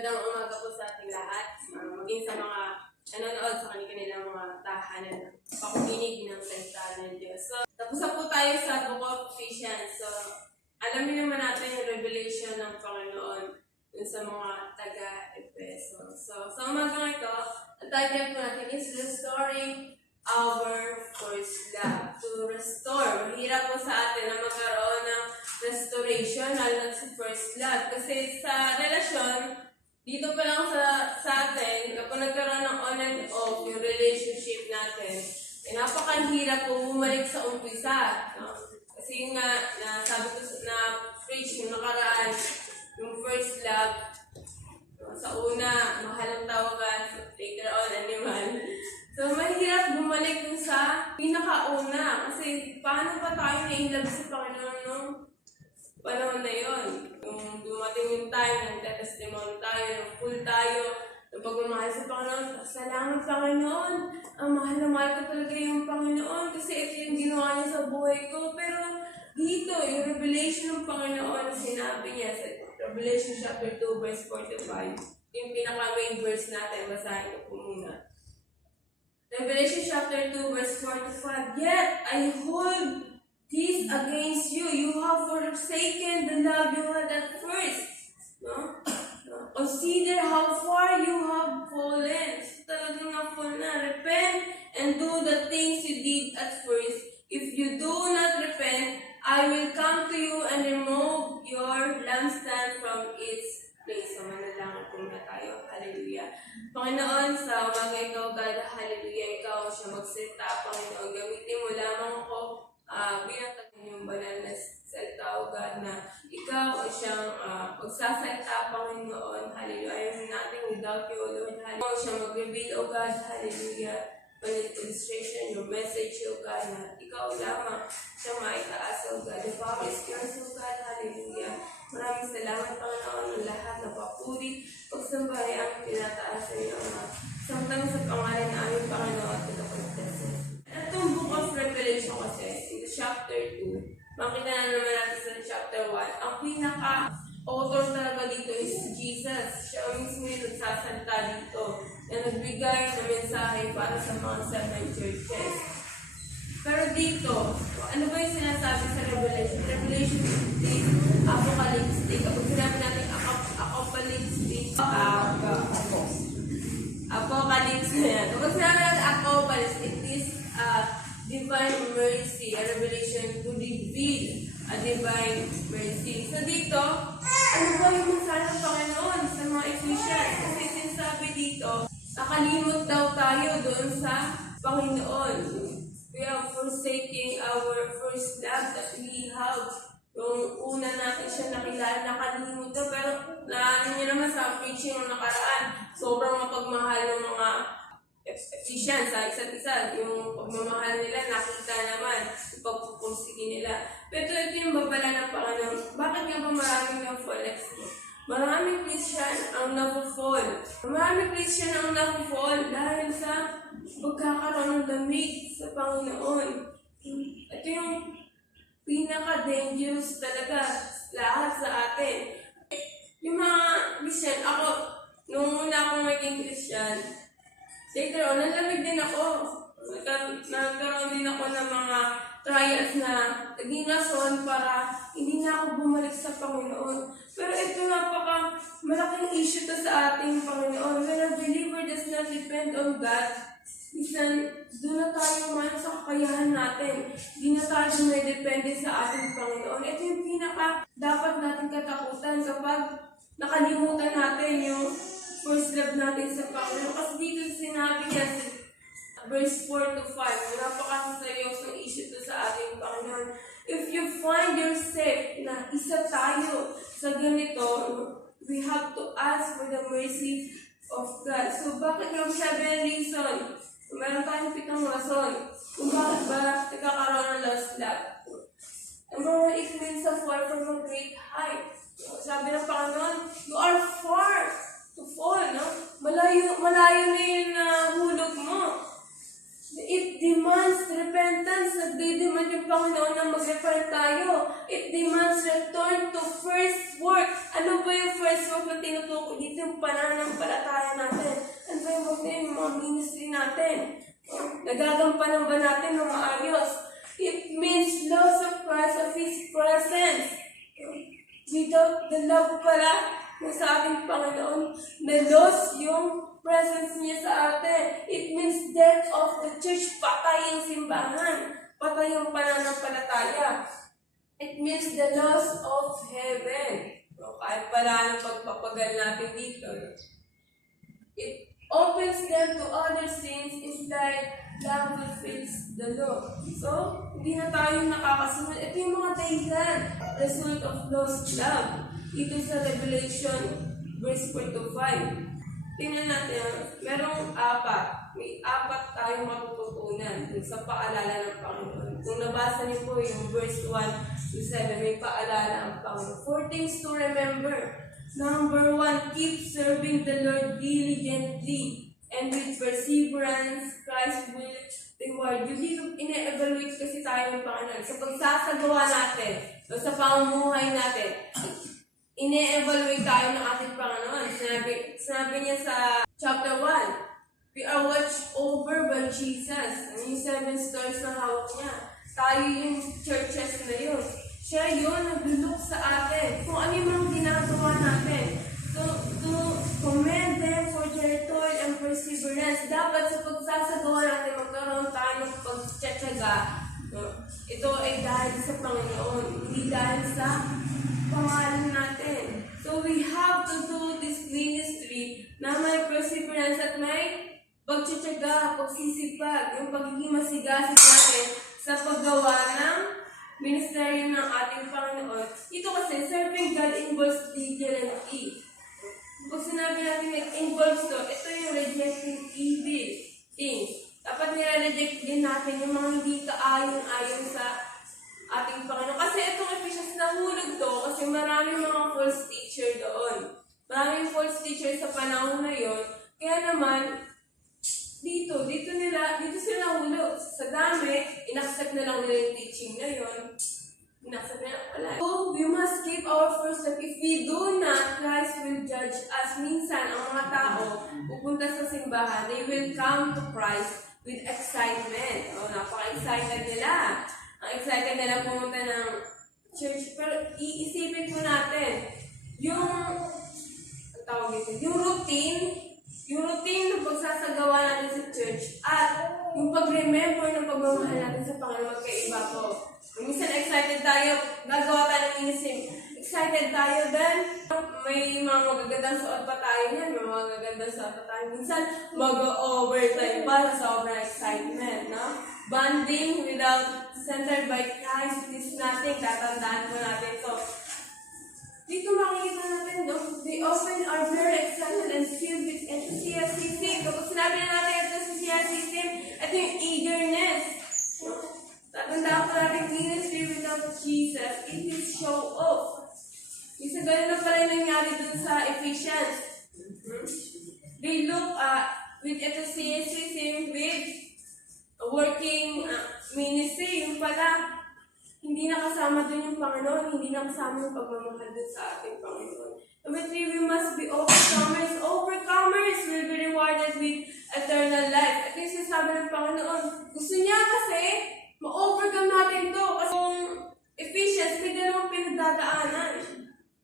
Magandang umaga po sa ating lahat, maging sa mga nanonood sa kanilang mga tahanan ng pakikinig ng salita ng Diyos. So, tapos na po tayo sa Book of Ephesians. So, alam niyo naman natin yung revelation ng Panginoon dun sa mga taga-Efeso. So, sa umagang ito, ang title po natin is Restoring Our First Love. To restore. Mahirap po sa atin na magkaroon ng restoration, lalo na sa first love. Kasi sa relasyon, dito pa lang sa atin, kapag nagkaroon ng on and off yung relationship natin, napakahirap po bumalik sa umpisa. No? Kasi yung nga, sabi ko na preach yung nakaraan, yung first love, sa una, mahal ang tawagan, later on, animal. So, mahirap bumalik dun sa pinakauna. Kasi paano pa tayo na-inlove sa Panginoon nung panahon na yun? Kung dumating yung time, nagtatestimony tayo, full tayo, ng pagmamahal sa Panginoon, salamat Panginoon, mahal na mahal ko talaga yung Panginoon kasi ito yung ginawa niya sa buhay ko. Pero dito, yung revelation ng Panginoon, sinabi niya sa Revelation chapter 2, verse 45, yung pinaka-main verse natin, basahin ko po muna. Revelation chapter 2, verse 45, Yet I hold this against you. You have forsaken the love you had at first. No? Consider how far you have fallen. So, talagang na-fall na. Repent and do the things you did at first. If you do not repent, I will come to you and remove your lampstand from its place. So, manalangin po na tayo. Hallelujah. Panginoon, sa umaga ikaw, God, hallelujah, ikaw siya magsalita. Panginoon, gamitin mo lamang ako bilang yung banal na salita, O God, na ikaw ay siyang magsasalita, Panginoon, hallelujah. Ayaw natin without you, O Lord, hallelujah. Ikaw siya mag-reveal, O God, hallelujah. When illustration, your message, O God, na ikaw lamang siya maitaas, O God. The power is yours, O God, hallelujah. Maraming salamat, Panginoon, ng lahat na papuri, pagsambahay ang tinataas sa iyo, Ama. Samtang sa pangalan na aming Panginoon at Tagapagligtas. Itong Book of Revelation kasi, in chapter 2, makita na naman natin sa chapter 1, ang pinaka-author talaga dito is Jesus. Siya mismo yung nagsasalita dito na nagbigay ng mensahe para sa mga 7 churches. Pero dito, ano ba yung sinasabi sa Revelation? Revelation is apocalyptic. Kapag sinabi natin apocalyptic, apocalypse na yan. Kapag sinabi natin apocalypse, it is divine mercy, a revelation to reveal a divine mercy. So dito, ano ba yung mensahe ng Panginoon sa mga Ephesians? Kasi sinasabi dito, nakalimot daw tayo doon sa Panginoon. We are forsaking our first love that we have. Yung una natin siya nakilala, nakalimot na, pero naanin niyo naman sa preaching ng nakaraan, sobrang mapagmahal ng mga Ephesians sa isa't isa. Yung pagmamahal nila, nakita naman, yung pagpupursige nila. Pero ito yung babala ng Panginoon. Bakit nga ba maraming na-fall? Maraming Christian ang na-fall. Maraming Christian ang na-fall dahil sa pagkakaroon ng lamig sa Panginoon. Ito yung pinaka-dangerous talaga lahat sa atin. Yung mga Christian, ako, nung una akong naging Christian, later on, nalamig din ako. Nagkaroon din ako ng mga trials na naging rason para hindi na ako bumalik sa Panginoon. Pero ito malaking issue to sa ating Panginoon. When a believer does not depend on God, minsan, doon na tayo man sa kakayahan natin. Hindi na tayo dumidepende sa ating Panginoon. Ito yung dapat natin katakutan kapag nakalimutan natin yung first love natin sa Panginoon. Kasi dito sinabi niya sa verse 4 to 5, napakaseryosong issue to sa ating Panginoon. If you find yourself na isa tayo sa ganito, we have to ask for the mercy of God. So, bakit yung 7 reason? Meron tayong 7 rason kung bakit ba nagkakaroon ng lost love. Number 1, it means a fall from a great height. Sabi ng Panginoon, you are far to fall, no? Malayo na yung hulog mo. It demands repentance. Nagdidemand yung Panginoon na mag-repent tayo. It demands return to first work. Ano ba yung first work na tinutukoy Dito yung pananampalataya natin. Ano ba yung mga ministry natin? Nagagampanan ba natin ng maayos? It means loss of Christ of His presence. Without the love pala na sa ating Panginoon, na-loss yung presence niya sa atin. It means death of the church, patay yung simbahan, patay yung pananampalataya. It means the loss of heaven. So, kahit pala ang pagpapagal natin dito, it opens them to other sins implied love fulfills the law. So, hindi na tayo nakakasunod. Ito yung mga dahilan, result of lost love. Ito sa Revelation verse 4 to 5. Tingnan natin, merong apat. May apat tayong matututunan sa paalala ng Panginoon. Kung nabasa niyo po yung verse 1 to 7, may paalala ang Panginoon. 4 things to remember. Number 1, keep serving the Lord diligently and with perseverance, Christ will reward you. Dito, ine-evaluate kasi tayo ng Panginoon. Sa pagsasagawa natin, o sa pamumuhay natin, ine-evaluate tayo ng ating Panginoon. Sinabi niya sa chapter 1, we are watched over by Jesus. Ano yung 7 stars na hawak niya? Tayo yung churches na yun. Siya yun, nag-look sa atin. Kung ano yung mga ginagawa natin. To commend them for their toil and perseverance. Dapat sa pagsasagawa natin, magkaroon tayo ng pagtsatsaga. Ito ay dahil sa Panginoon, hindi dahil sa pangalan natin. So we have to do this ministry na may perseverance at may pagtsatsaga, pagsisipag, yung pagiging masigasig natin sa paggawa ng ministeryo ng ating Panginoon. Ito kasi, serving God involves diligently. Kung sinabi natin involves to, ito yung rejecting evil things. Dapat nire-reject din natin yung mga hindi kaayon-ayon sa ating Panginoon. Kasi itong Ephesians nahulog to kasi maraming mga false teacher doon. Maraming false teacher sa panahon na yon. Kaya naman, dito sila nahulog. Sa dami, inaccept na lang nila yung teaching na yon. Inaccept na lang pala. So, we must keep our first step. If we do not, Christ will judge us. Minsan, ang mga tao, pupunta sa simbahan, they will come to Christ with excitement. Napaka-excited nila. Ang excited nila pumunta ng church. Pero iisipin ko natin, yung routine ng pagsasagawa natin sa church at yung pag-remember ng pagmamahal natin sa Panginoon magkaiba ko. Minsan excited tayo, gagawa tayo ng ministry. Excited tayo then may mga magagandang suot pa tayo yan, may mga magagandang suot pa tayo. Minsan mag-overtime pa sa sobrang excitement, no? Bonding without centered by Christ is nothing. Tatandaan po natin to. Dito makikita natin, no? They often are very excited and filled with enthusiasm. Kapag sinabi na natin enthusiasm, ito yung eagerness. No? Tatandaan po natin ministry without Jesus. It is show off. Isa ganun na pala yung nangyari dun sa Ephesians. They look with enthusiasm, with working ministry, yung pala, hindi nakasama dun yung Panginoon, hindi nakasama yung pagmamahal dun sa ating Panginoon. Number 3, we must be overcomers. Overcomers will be rewarded with eternal life. At yung sinasabi ng Panginoon, gusto niya kasi, ma-overcome natin to. Kasi yung Ephesians, may dalawang pinagdadaanan.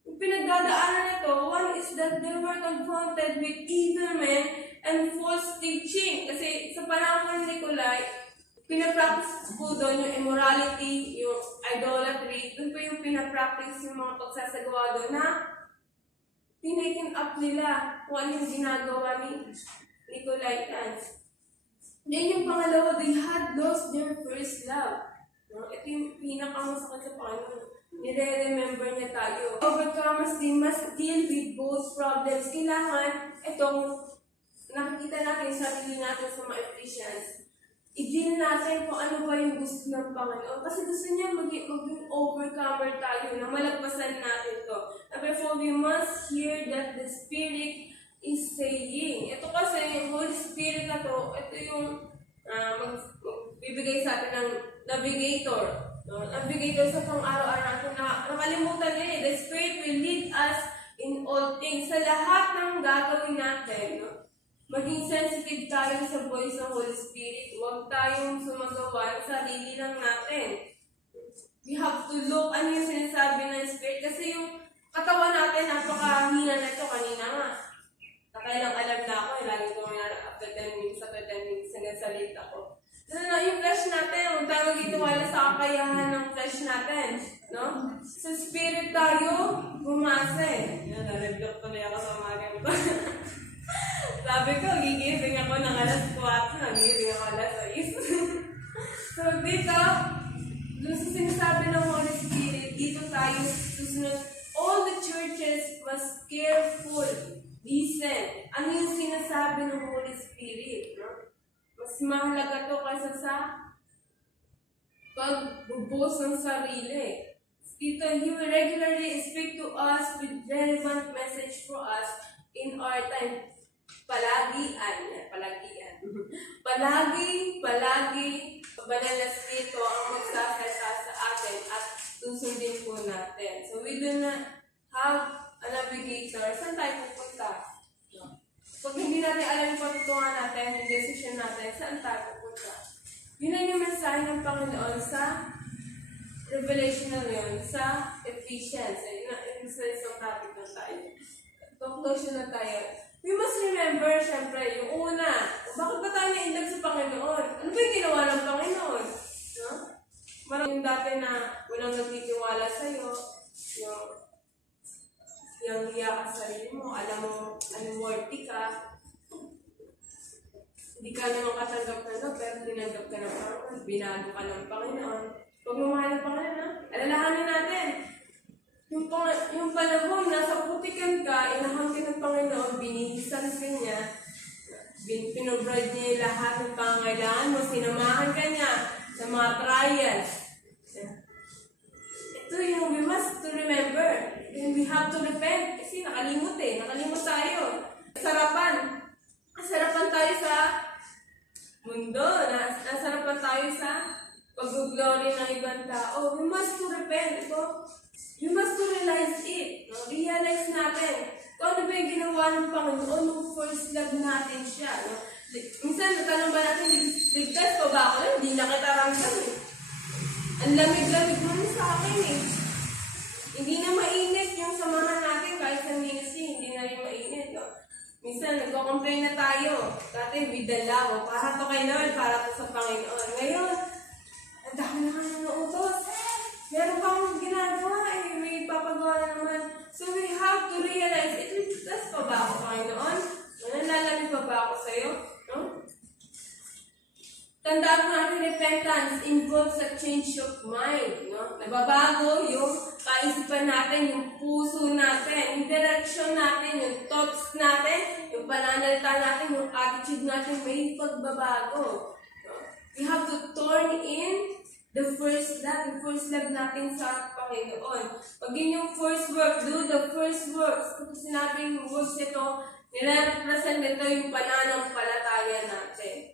Yung pinagdadaanan na to, one is that they were confronted with evil men and false teaching. Kasi sa panahon ni Nicolai, pinapractice po doon yung immorality, yung idolatry. Doon po yung pinapractice yung mga pagsasagawa doon na tinaken up nila kung ano yung ginagawa ni Nicolaitans. Then yung pangalawa, they had lost their first love. No? Ito yung pinakamasakit sa Panginoon. Nire-remember niya tayo. Overcomers, they must deal with both problems. Kailangan itong nakikita natin sa sarili natin sa mga Ephesians. I-deal natin kung ano ba yung gusto ng Panginoon. Kasi gusto niya maging overcomer tayo na malagpasan natin to. Number 4, we must hear that the Spirit is saying. Ito kasi, yung Holy Spirit na to, ito yung magbibigay sa atin ng navigator. No? Navigator sa pang-araw-araw natin na nakalimutan niya. The Spirit will lead us in all all things, sa lahat ng gagawin natin, no? Maging sensitive tayo sa voice ng Holy Spirit. Huwag tayong sumagawa ng sarili lang natin. We have to look ano yung sinasabi ng Spirit. Kasi yung katawan natin, napakahina na ito kanina nga. Nakailang alam na ako, lagi ko nga after 10 minutes hanggang sa late ako. So, yung flesh natin, huwag tayo magitiwala sa kakayahan ng flesh natin. No? Sa Spirit tayo, bumasa eh. Yan, na-rebuke ko na ako sa umaga ito. Sabi ko, gigising ako ng alas 4, nagising ako alas 6. So, dito, dun sa sinasabi ng Holy Spirit, dito tayo susunod. All the churches must careful, listen. Ano yung sinasabi ng Holy Spirit? No? Mas mahalaga to kaysa sa pagbubos ng sarili. Dito, He will regularly speak to us with relevant message for us in our time. Palagian. Palagi, Banal na Espiritu ang magsasalita sa atin at susundin po natin. So we do not have a navigator. Saan tayo pupunta? Pag hindi natin alam yung patutungan natin, yung decision natin, saan tayo pupunta? Yun na yung mensahe ng Panginoon sa Revelation na yun, sa Ephesians. Yun na isang topic na tayo. Conclusion na tayo. We must remember, syempre, yung una, bakit ba tayo na-inlove sa Panginoon? Ano ba yung ginawa ng Panginoon? No? Marami yung dati na walang nagtitiwala sa'yo, yung hiya ka sa sarili mo, alam mo, worthy ka, hindi ka naman katanggap na no, pero tinanggap ka ng Panginoon, binago ka ng Panginoon. Huwag mo mahal ng Panginoon, alalahanin natin. Yung panahon, nasa putikan ka, inahangkin ng Panginoon, binihisan ka niya, pinobrid niya yung lahat ng pangangailangan mo, sinamahan ka niya sa mga trials. Ito yung we must to remember, and we have to repent, kasi nakalimot tayo. Nasarapan tayo sa mundo, nasarapan tayo sa pag-glory ng ibang tao. We must to repent, you must to realize it. No? Realize natin kung ano ba yung ginawa ng Panginoon nung first love natin siya. No? Minsan, natanong ba natin, ligtas pa ba ako? Hindi na kita ramdam eh. Ang lamig-lamig mo sa akin eh. Hindi na mainit yung samahan natin kahit sa ministry, hindi na rin mainit. No? Minsan, nagko-complain na tayo. Dati, with the love, para to kay Lord, para to sa Panginoon. Ngayon, ang dami na nga nautos. Meron pang ginagawa eh, may papagawa na naman. So we have to realize, ligtas pa ba ako, Panginoon? Nalalamig pa ba ako sa'yo? No? Tandaan mo natin, repentance involves a change of mind. No? Nababago yung kaisipan natin, yung puso natin, yung direction natin, yung thoughts natin, yung pananalita natin, yung attitude natin, may pagbabago. No? We have to turn in the first love natin sa Panginoon. Pag yun yung first work, do the first works. Kung sinabi yung works nito, nire-represent nito yung pananampalataya natin.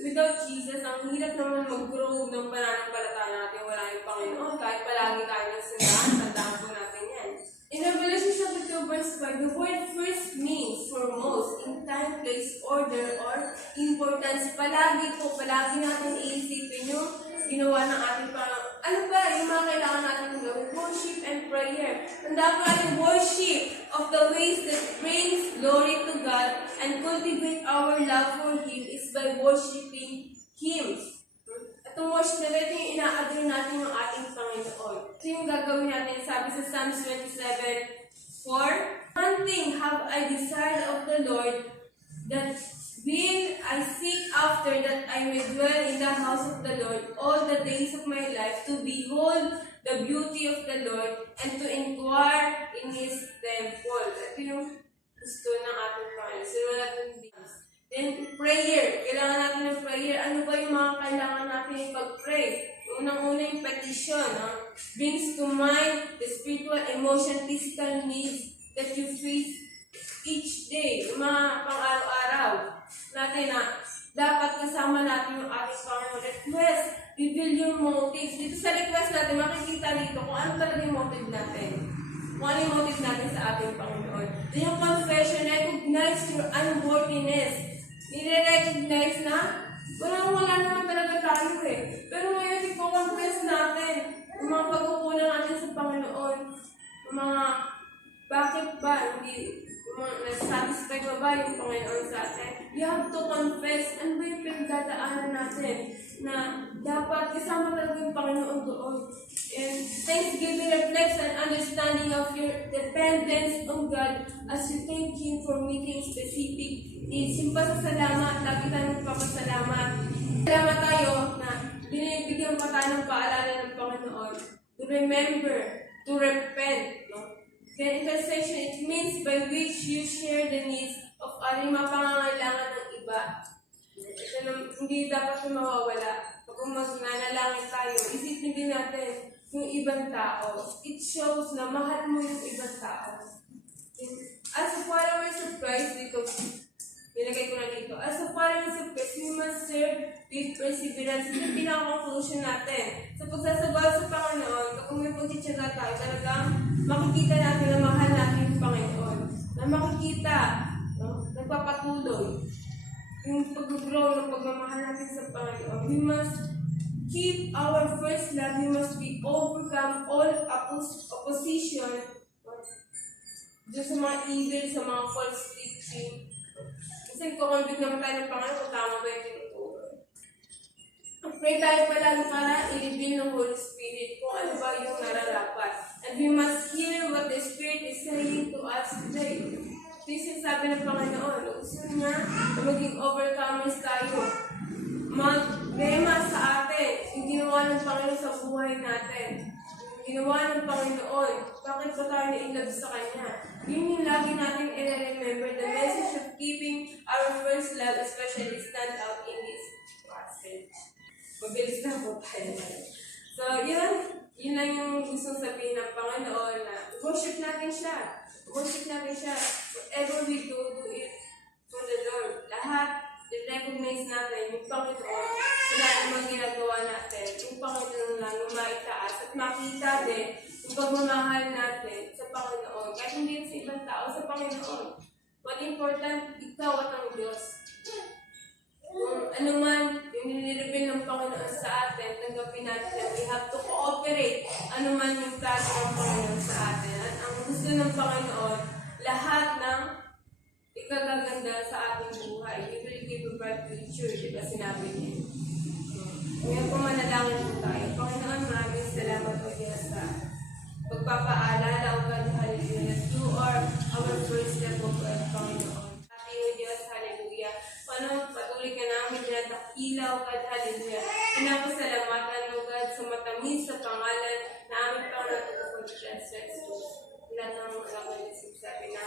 Without Jesus, ang hirap naman mag-grow ng pananampalataya natin. Wala yung Panginoon. Kahit palagi tayo ng sindahan, tandaan po natin yan. In Revelation chapter 2, verse 5, the word first means foremost, in time, place, order, or importance. Palagi natin iisipin yung ginawa ng ating Panginoon. Ano ba yung mga kailangan natin gawin? Worship and prayer. Tandaan mo natin worship of the ways that brings glory to God and cultivate our love for Him is by worshiping Him. Itong worship na ito yung ina-agree natin yung ating Panginoon. Ito yung gagawin natin. Sabi sa Psalms 27:4, one thing have I desired of the Lord, that will I seek after, that I may dwell in the house of the Lord all the days of my life, to behold the beauty of the Lord and to inquire in His temple. Ito yung gusto ng ating Panginoon. So, wala natin things. Then, prayer. Kailangan natin ng prayer. Ano ba yung mga kailangan natin pag-pray? Unang-una yung petition. Brings to mind the spiritual, emotion, physical needs that you face each day. Yung mga pang-araw-araw natin na dapat kasama natin yung ating Panginoon. Request, reveal your motives. Dito sa request natin, makikita dito kung ano talaga yung motive natin. Kung ano yung motive natin sa ating Panginoon. Then yung confession, recognize your unworthiness. Nire-recognize na, wala naman talaga tayo eh. Pero ngayon, iko-confess natin yung mga pagkukulang natin sa Panginoon. Yung mga, bakit ba, hindi, yung mga, nasatisfy mo ba yung Panginoon sa atin? You have to confess, ano ba yung pinagdadaanan natin? Na dapat kasama talaga yung Panginoon doon. And thanksgiving reflects an understanding of your dependence on God as you thank Him for meeting specific needs. Yung pasasalamat, lagi tayong magpapasalamat. Salamat tayo na binibigyan pa tayo ng paalala ng Panginoon to remember, to repent. No? Kaya intercession, it means by which you share the needs of other, mga pangangailangan ng iba. Ito na, hindi dapat yung mawawala. Kapag magnanalangin tayo, isipin din natin yung ibang tao. It shows na mahal mo yung ibang tao. As a followers of Christ, dito, nilagay ko na dito. As a followers of Christ, we must serve with perseverance. Ito yung pinaka-conclusion natin. Sa pagsasabal sa Panginoon, kapag may pagtitsaga tayo, talagang makikita natin na mahal natin yung Panginoon. Na makikita, no? Nagpapatuloy. Yung pag-grow ng pagmamahal natin sa Panginoon. We must keep our first love. We must be overcome all opposition. Diyos sa mga evil, sa mga false teaching. Kasi kukumbit naman tayo ng Panginoon kung tama ba yung tinuturo. Pray tayo palalo para ilibin ng Holy Spirit kung ano ba yung nararapat. And we must hear what the Spirit is saying to us today. This is sabi ng Panginoon. Gusto niya na maging overcomers tayo. Maglema sa atin yung ginawa ng Panginoon sa buhay natin. Yung ginawa ng Panginoon. Bakit ba tayo na-inlove sa Kanya? Yun yung lagi natin i-remember. The message of keeping our first love especially stand out in this passage. Mabilis na po tayo. So, yun lang yung gusto sabihin ng Panginoon na worship natin siya. Worship natin siya. Whatever we do it for the Lord. Lahat, i-recognize natin yung Panginoon sa lahat ng mga ginagawa natin. Yung Panginoon lang, yung maitaas. At makita din yung pagmamahal natin sa Panginoon. Kahit hindi sa ibang tao, sa Panginoon. What important, ikaw at ang Diyos. Kung ano man yung niliribin ng Panginoon sa atin, tanggapin natin. We have to cooperate. Ano man yung plano ng Panginoon sa atin. At ang gusto ng Panginoon, lahat ng ikagaganda sa ating buhay. You will give a bright future. Diba sinabi niya? Ngayon po manalangin po tayo. Panginoon, maraming salamat po Diyos sa pagpapaalala o God, hallelujah. You are our first step of God, Panginoon. Ating o Diyos, hallelujah. Pano, patuloy ka namin dinatakilaw, God, hallelujah. Pinapasalamatan mo, God, sa matamis sa pangalan na aming Panginoon at sa Lahat ng mga anak ko, sabi na,